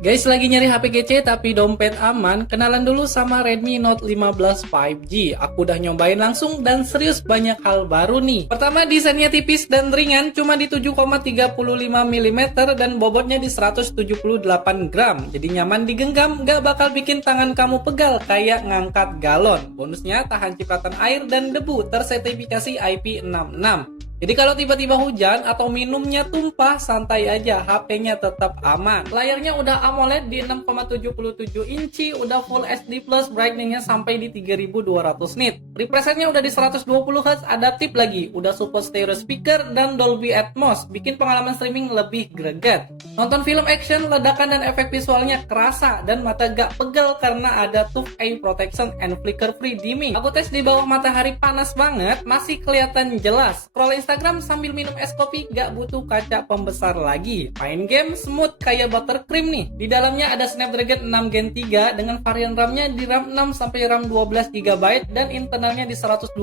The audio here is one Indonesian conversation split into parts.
Guys, lagi nyari HP kece tapi dompet aman? Kenalan dulu sama Redmi Note 15 5G. Aku udah nyobain langsung dan serius banyak hal baru nih. Pertama, desainnya tipis dan ringan, cuma di 7,35 mm dan bobotnya di 178 gram. Jadi nyaman digenggam, gak bakal bikin tangan kamu pegal kayak ngangkat galon. Bonusnya tahan cipratan air dan debu, tersertifikasi IP66. Jadi kalau tiba-tiba hujan atau minumnya tumpah, santai aja, HP-nya tetap aman. Layarnya udah AMOLED di 6,77 inci, udah Full HD Plus, brightness-nya sampai di 3200 nit. Refresh rate-nya udah di 120 Hz, adaptif lagi, udah support stereo speaker dan Dolby Atmos, bikin pengalaman streaming lebih greget. Nonton film action, ledakan dan efek visualnya kerasa dan mata gak pegal karena ada TUF Eye Protection and Flicker Free Dimming. Aku tes di bawah matahari panas banget, masih kelihatan jelas. Scroll Instagram sambil minum es kopi, gak butuh kaca pembesar lagi. Main game smooth kayak buttercream nih. Di dalamnya ada Snapdragon 6 Gen 3 dengan varian RAM-nya di RAM 6 sampai RAM 12 GB dan internalnya di 128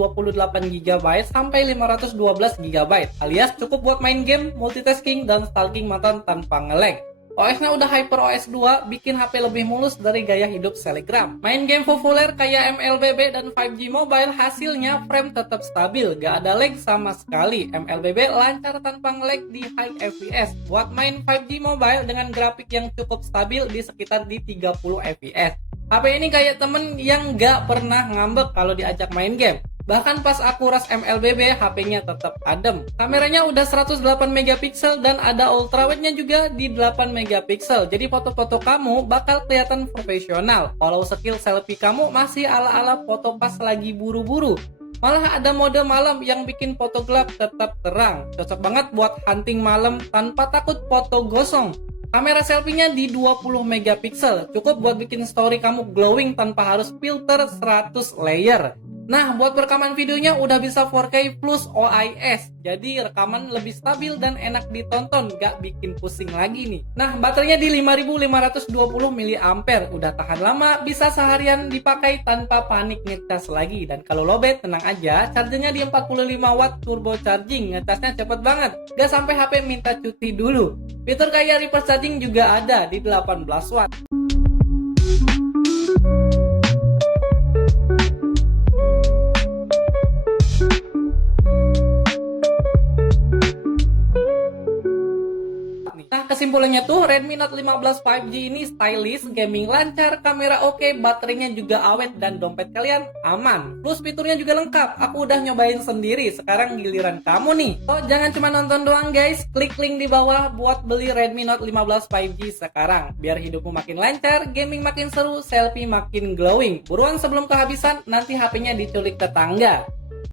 GB sampai 512 GB. Alias cukup buat main game, multitasking dan stalking mantan tanpa nge-lag. OS-nya udah HyperOS 2, bikin HP lebih mulus dari gaya hidup Telegram. Main game populer kayak MLBB dan 5G Mobile, hasilnya frame tetap stabil, gak ada lag sama sekali. MLBB lancar tanpa nge-lag di high FPS. Buat main 5G Mobile dengan grafik yang cukup stabil di sekitar di 30 FPS. HP ini kayak temen yang gak pernah ngambek kalau diajak main game. Bahkan pas aku ras MLBB, HP-nya tetap adem. Kameranya udah 108 megapiksel dan ada ultrawide-nya juga di 8 megapiksel. Jadi foto-foto kamu bakal kelihatan profesional. Kalau skill selfie kamu masih ala-ala foto pas lagi buru-buru. Malah ada mode malam yang bikin foto gelap tetap terang. Cocok banget buat hunting malam tanpa takut foto gosong. Kamera selfie-nya di 20 megapiksel. Cukup buat bikin story kamu glowing tanpa harus filter 100 layer. Nah, buat rekaman videonya udah bisa 4K plus OIS. Jadi rekaman lebih stabil dan enak ditonton, gak bikin pusing lagi nih. Nah, baterainya di 5520 mAh. Udah tahan lama, bisa seharian dipakai tanpa panik ngecas lagi. Dan kalau lowbat, tenang aja, chargernya di 45 watt turbo charging. Ngecasnya cepet banget, gak sampai HP minta cuti dulu. Fitur kayak reverse charging juga ada di 18 watt. Kesimpulannya tuh, Redmi Note 15 5G ini stylish, gaming lancar, kamera oke, baterainya juga awet, dan dompet kalian aman. Plus fiturnya juga lengkap, aku udah nyobain sendiri, sekarang giliran kamu nih. So, jangan cuma nonton doang guys, klik link di bawah buat beli Redmi Note 15 5G sekarang. Biar hidupmu makin lancar, gaming makin seru, selfie makin glowing. Buruan sebelum kehabisan, nanti HP-nya diculik tetangga.